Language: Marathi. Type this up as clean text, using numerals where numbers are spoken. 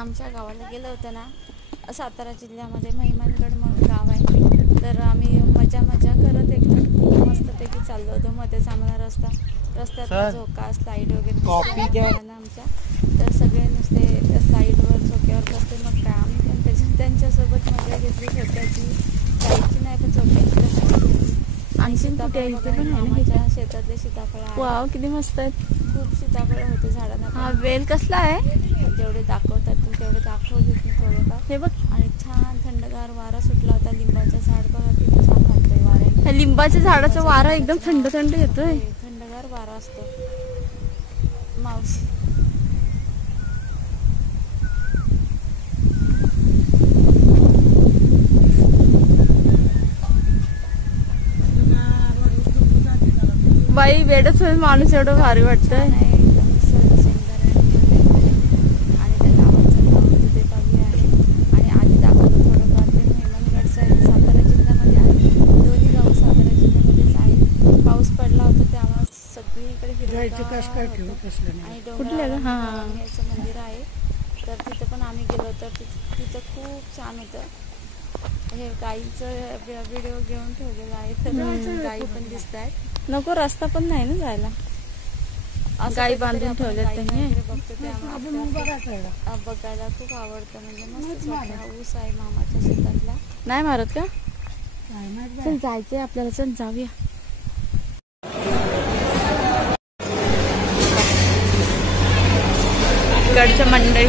आमच्या गावाला गेलो होतो ना, सातारा जिल्ह्यामध्ये महिमानगड म्हणून गाव आहे. तर आम्ही मजा करत एकदम मस्तपैकी चाललो होतो. मध्येच आम्हाला रस्त्यात झोका स्लाईड वगैरे ना आमच्या, तर सगळे नुसते त्या स्लाईडवर झोक्यावर बसते. मग काय आम्ही पण त्यांच्यासोबत मजा घेतली. झोक्याची जायची नाही पण झोक्याची. आणि सीताफळ मामाच्या शेतातले सीताफळ. वाव किती मस्त आहेत. खूप सीताफळ होते झाडांना. हा वेल कसला आहे, जेवढे दाखवतात तेवढे दाखवले मी थोडेफार. हे बघ. आणि छान थंडगार वारा सुटला होता. लिंबाचं झाड बघा किती छान वाटतंय वाऱ्याने. लिंबाच्या झाडाचा वारा एकदम थंड थंड येतोय. थंडगार वारा असतो मावशी. बाई वेडच होईल माणूस, एवढं भारी वाटतंय. आणि त्या गावाचं नाव ते बघूया आहे. आणि आधी दाखवलं थोडंफार ते महिमानगडचं आहे, सातारा जिल्ह्यामध्ये आहे. दोन्ही गाव सातारा जिल्ह्यामध्येच आहे. पाऊस पडला होता त्यामुळे सगळीकडे हिरवगार होतं. आणि डोंगराचं मंदिर आहे, तर तिथं पण आम्ही गेलो तर तिथं खूप छान होतं. हे गाईचं व्हिडिओ घेऊन ठेवलेला आहे, तर गाई पण दिसत आहेत. नको रस्ता पण नाही ना जायला, गाई बांधून ठेवल्यात त्यांनी. बघतो त्यामुळे बघायला खूप आवडतं. म्हणजे मस्त ऊस आहे मामाच्या शेतातला. नाही मारत का? चल जायचंय आपल्याला, चल जाऊया. इकडच्या मंडळी